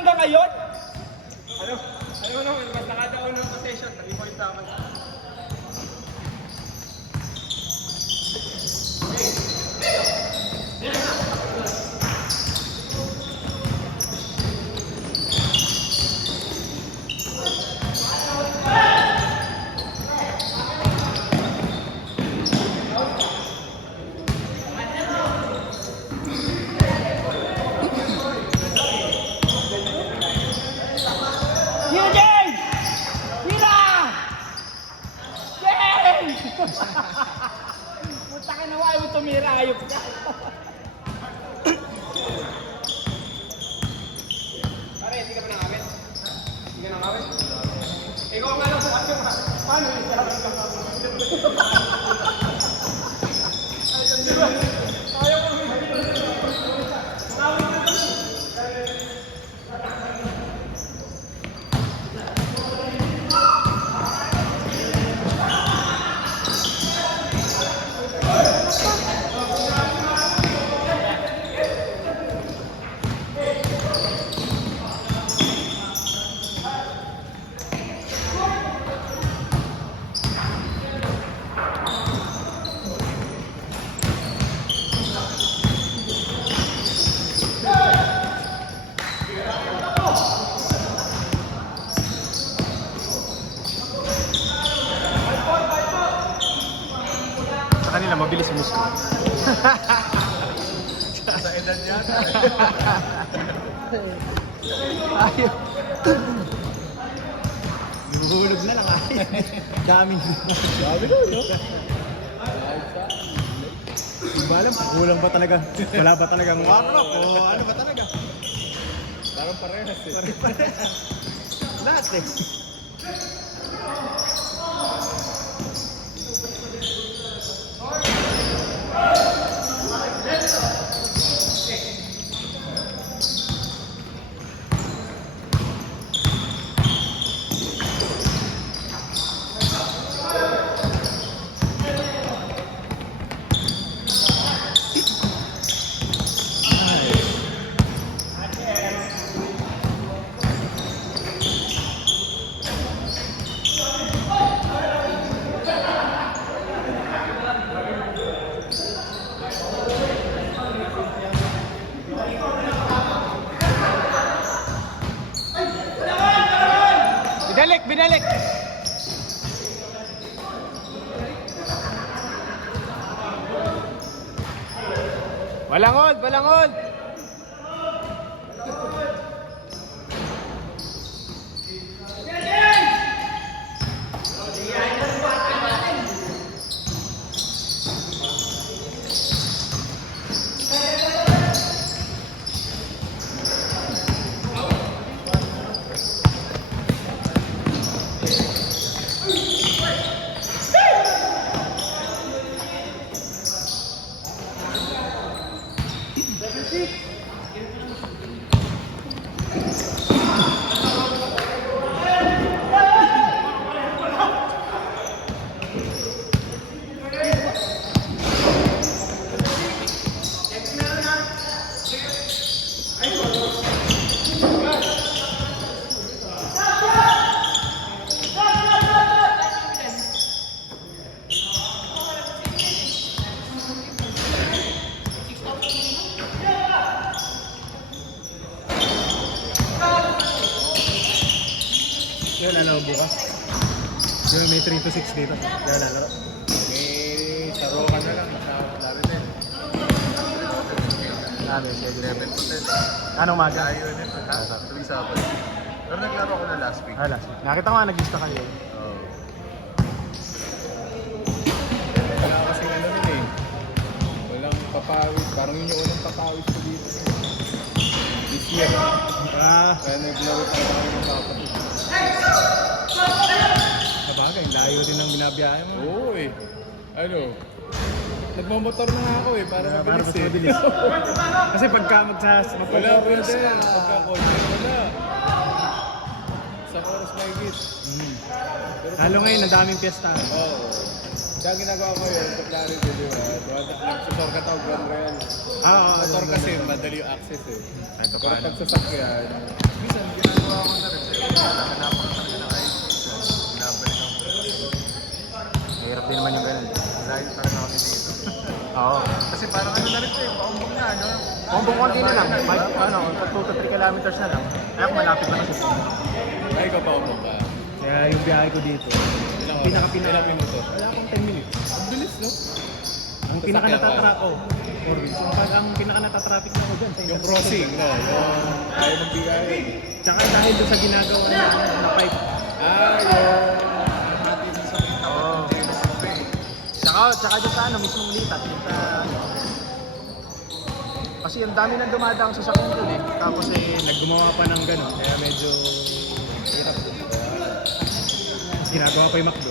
hanggang ngayon? Ano naman, mas nakadaon ng possession, 3 points naman. Eugene! Tira! Yay! Punta ka na, huwag mo tumira, ayop ka. Pare, hindi ka ba nakawit? Hindi ka nakawit? Ikaw nga lang sa akin, ha? Paano yung sarap ka? Ayaw ko rin. Sa kanila, mabilis umusko. Sa edad yata. Ayaw. Nahulog na lang ay. Daming. Sabi ko, no? Hindi ba alam, kulang ba talaga? Wala ba talagang warlock? O ano ba talaga? Parang parehas eh. Pare-parehas. Lahat eh. Binalik, binalik! Walang hold, walang hold! Yun, ano bukas? Yung may 3 to 6 dito. Kaya lalaro. Eh, saro ka na lang. Lari din. Ano, schedule. Anong maga? Ayaw din. Tuwing Sabado. Pero naglaro ko na last week. Last week. Nakita ko nga, nag-lista kayo. Oo. Wala kasing ano nun eh. Walang papawis. Parang yun yung unang papawis ko dito. This year. Kaya naglaro pa kami ng kapatid. Sabagay, layo din ang binabiyahe mo. Oo eh. Ano? Nagmamotor na nga ako eh. Para Para mas mabilis eh. mabilis. Kasi pagka Wala pa yun din. Pagka-content wala. Sa oras may git. Lalo ngayon, ang daming piyesta. Oo. Kaya ginagawa ko yun, sa Clarity, di ba? Nagsusor ka tawag Grand Royal. Oo, Motor kasi, madali yung access eh. Ito Pero pa. pag sasakyan, minsan Hanapan ko talaga ng ayos. Binabalik ako. Mahirap din naman yung ganun. Dahil talaga kami dito. Oo. Kasi parang ano na rin ito, paumbong na, ano? Kung konti na lang, pag 2 to 3 kilometers na lang. Kaya kung malapit na kasi. Ay, ikaw pa upo ka. Kaya yung biyahe ko dito, Ilang oras? Ilang minuto? wala akong 10 minutes. Ang bilis, no? Ang pinaka natatrack ko, 4 weeks. Ang pinaka natatraffic na ako dyan sa Yung crossing, no? Yung tayo magbigay. Tsaka dahil doon sa ginagawa na pipe. Oo. Tsaka dyan sa mismong litat. Kasi ang dami nang dumadang sa sakong doon eh. Tapos Naggumawa pa ng gano'n, kaya medyo hirap doon. Ginagawa pa yung McDo.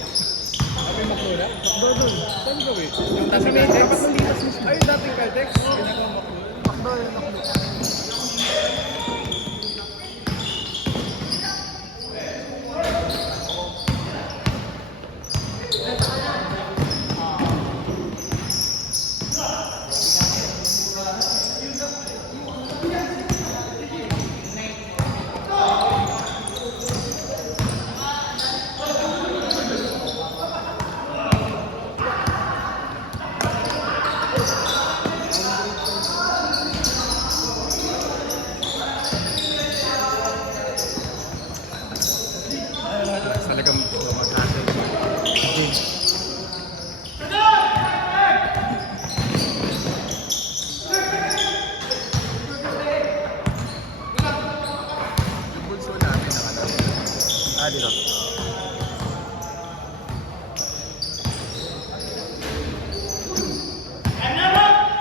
Sabi mo ko na? Doon. Saan gawin? Yung Kasi dating may Caltex? tapat ng litas mismo. Ay, yung dating Caltex? Ginagawa mo ko. makdo yun. Talagang mag-hassle. Yung bunso namin na ano. Dito.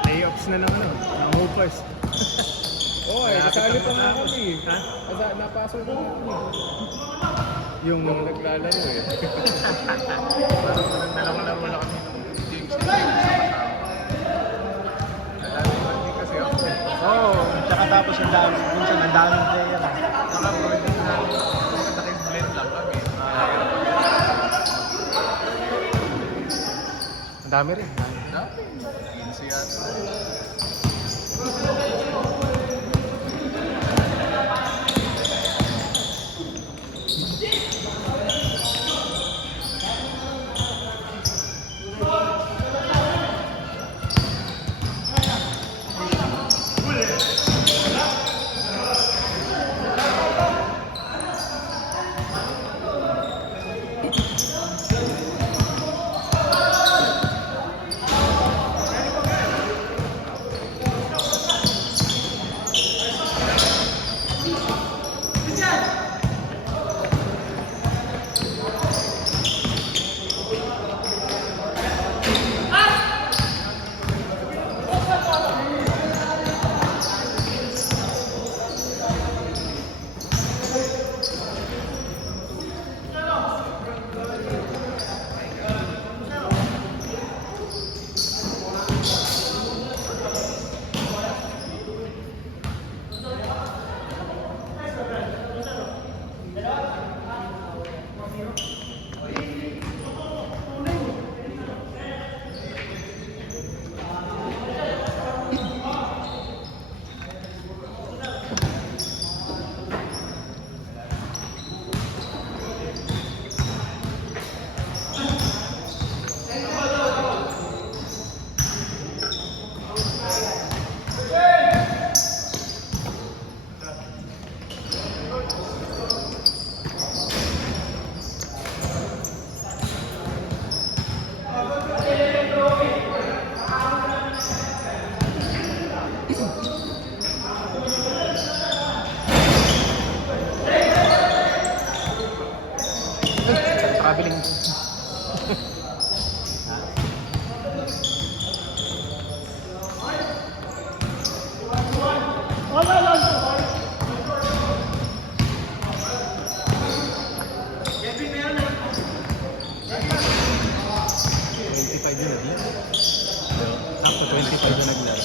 Layoffs na ng ng hoopers. Oo, eh. Kasali pa nga kami. Ha? Napasok na kami. Yung Nung naglalaro eh. Parang walang dalawang laro na kami nung James and James sa Matao. Dati hindi kasi ako. Oo. Tsaka tapos ang dami. Minsan ang daming player. Saka project namin, magandang blend lang kami. Ang dami rin. Dati, 15 yata. Traveling. After 25 na naglaro.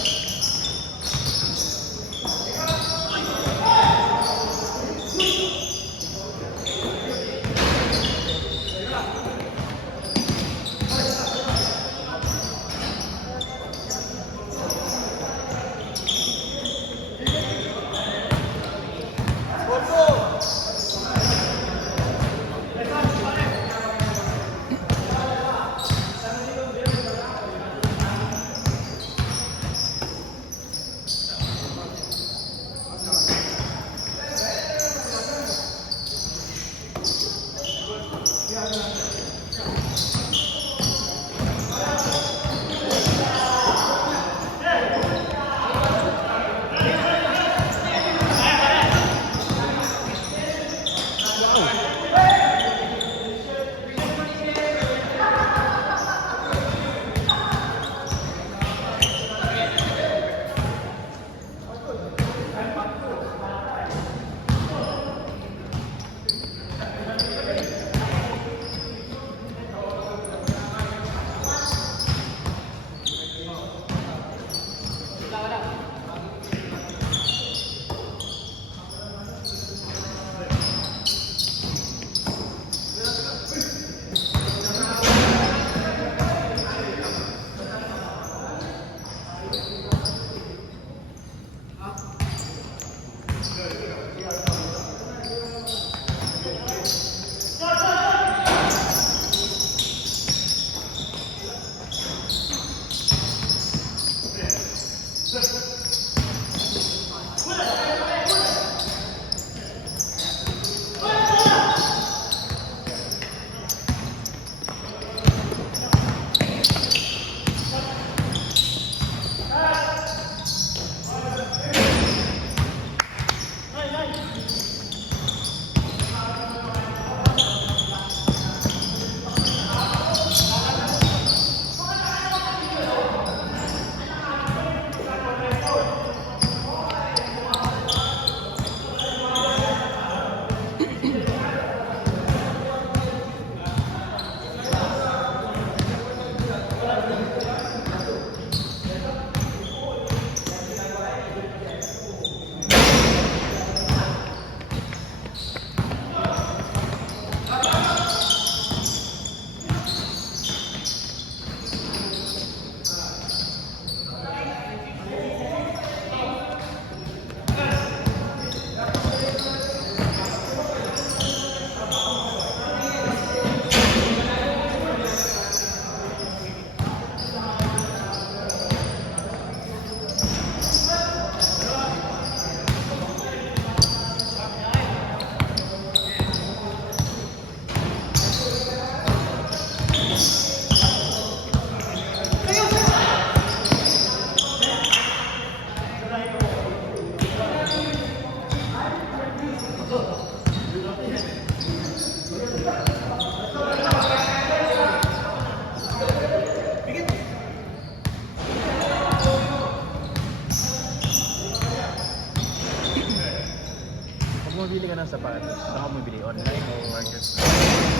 bibili ka ng sapatos, saan ka bibili? Online o Marketplace.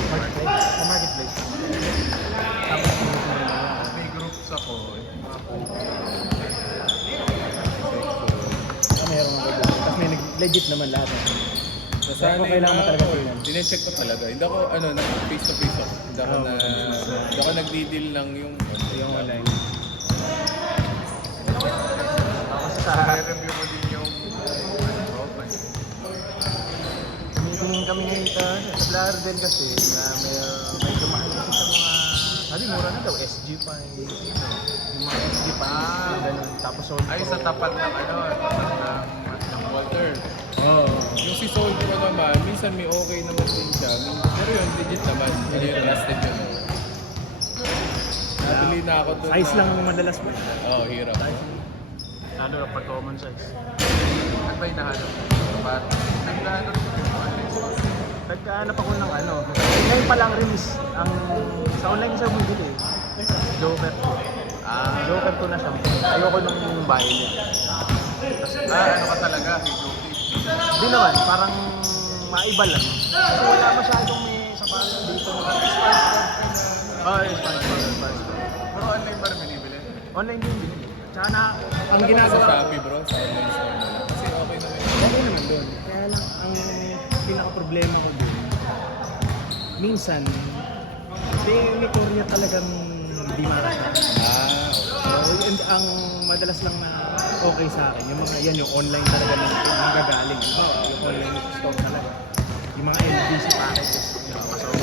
marketplace? Sa marketplace. Tapos May groups ako. Mga meron ako doon. Tapos may legit naman lahat. Nasanay Kaya kailangan mo na talaga ako. tingnan. Dinecheck ko talaga. Hindi ako, face to face ako. Hindi ako, hindi ako nagdi-deal lang yung Online. Kasi sa review mo din yung meeting kami ngayon sa Flyer din kasi na may lumaki kasi sa mga sabi mura na daw SG pa yung mga SG pa ganun tapos sold ay sa tapat ng tapat ng Walter. oh Yung si Soul ko naman, minsan may okay naman din siya. Pero yun, legit naman. Hindi yun, trusted yun. Nabili na ako doon. size lang ang madalas ba Oo, hirap. lalo na pag common size Ano ba hinahanap? Ba't naghahanap ko yung online store? nagkahanap ako ng ngayon pa lang release ang sa online siya bumili Joker Joker ko na siya ayoko nung bahay niya Ano ka talaga? Hiduki. hindi naman parang maiba lang kasi wala masyadong may sapatos dito yes, fine. Pero online ba rin binibili? Online din binili. Tsaka na, ang Sa ginagawa Shopee bro, sa online store na lang. Kasi okay naman. okay naman doon. Kaya lang, ang pinaka-problema ko doon, minsan, may Korea talagang hindi marasa. And ang madalas lang na okay sa akin, yung mga yan, yung online talaga ng gagaling. Yung online store talaga. Yung mga LBC packages, yung mga kasama.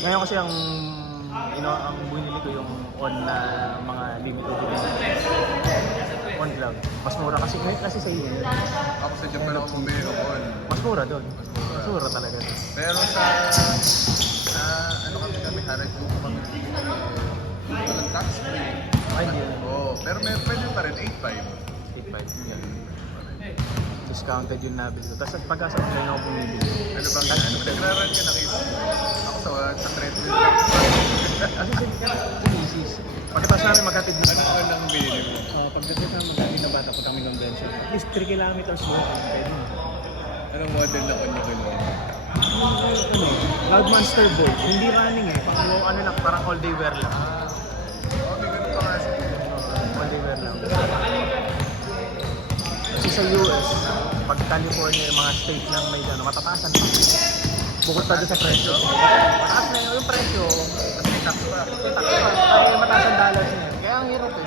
Ngayon kasi ang ang binili ko yung on na mga limited edition. On lang. Mas mura kasi ngayon kasi sa inyo. Ako sa Japan ako bumili noon. Mas mura doon. Mas mura talaga. Pero sa kami Harajuku kami bumili. Walang tax free. Ay, hindi. Oo, pero may pwede pa rin 8.5. 8.5 yan. Discounted yung nabili ko. Tapos pagkasa online ako bumibili. Ano bang ano? Nagra-run ka nakita. Ako sa treadmill. Kasi misis. Pagkatapos namin magkatid dito. Ano ang binili mo? Pagdating namin magkatid na bata po kami convention. At least 3 kilometers mo. Pwede. Anong model na kanya kinuha? Loud Monster Boy. Hindi running eh. Pang ano lang, parang all day wear lang. Oo, may ganun pa nga siya. All day wear lang. Kasi sa US, pag California, yung mga state lang may gano'n, matataasan pa. Bukod pa doon sa presyo. Mataas na yung presyo. Tapos may tax pa. Yung tax pa, ay mataas ang dollars niya. Kaya ang hirap eh.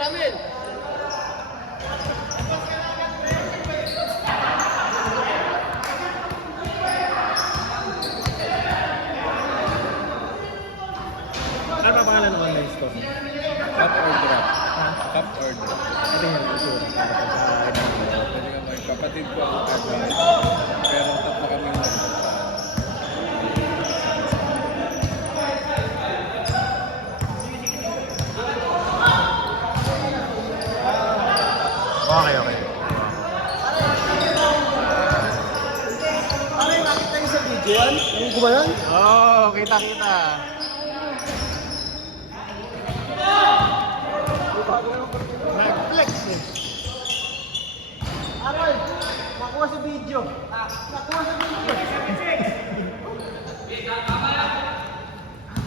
Amin! Ano ba pangalan ng online store? Cup or drop? Cup or drop? Ito yung issue. Pwede ka kapatid ko ang agad. Pero tatlo kami nagpunta. Okay. Ano yung nakita niyo sa video yan? Yung gumayon? Oh, kita. Nag-flex eh. Aroy! Nakuha sa video. Nakuha sa video.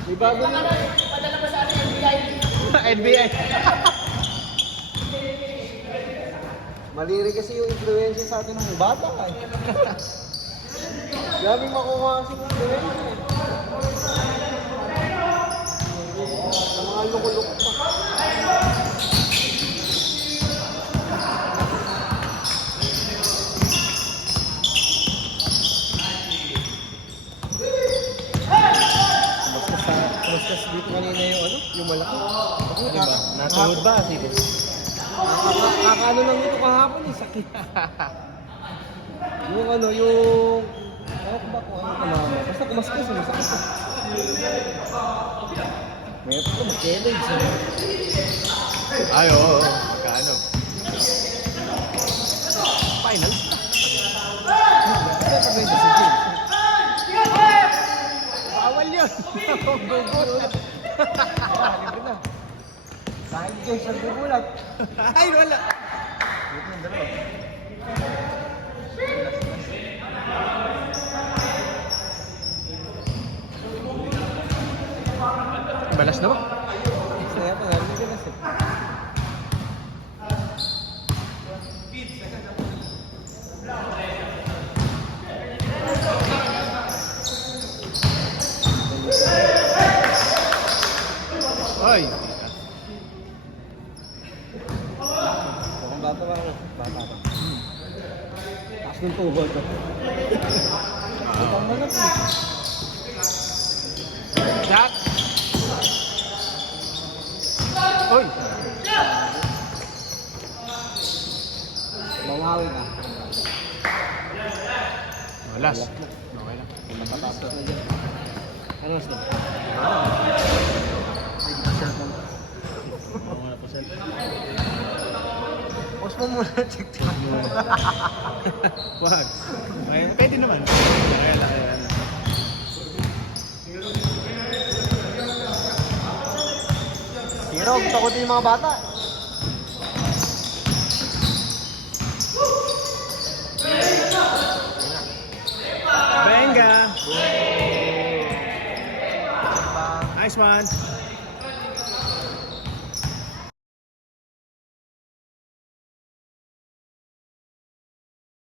May bago na. Padala pa sa atin NBI. NBI. Maliri kasi yung influencer sa atin ng bata eh. Grabe makuha kasi yung influencer eh. Sa mga loko-loko pa. Kumaskas dito kanina yung malaki. Ano ba? Nasuhod ba? Sige. Nakakaano lang dito kahapon eh, sakit. yung ano ko ba kung ano pa basta kumaskas eh, masakit. May ito ko, mag-college eh. Ay, oo. Kaano? Finals. Kasi pag may decision. Bawal yun. yun! Gugulat. Libre na. Dahil guys, ang gugulat. Ay, wala. Ito yung dalawa. Balas na ba? Kaya pa, narinig ka na siya. Ay! Mukhang bata pa ako. Bata pa. Taas ng tuhod. Butang na lang. Jack! Uy! Bawawi na. Balas. Okay lang. Matatapos na dyan. Ano mas doon? Oo nga po, sir. Pause mo muna, check time. Wag. Ay, pwede naman. Kaya lang, kaya lang. Hero, takutin yung mga bata. Benga! Nice one!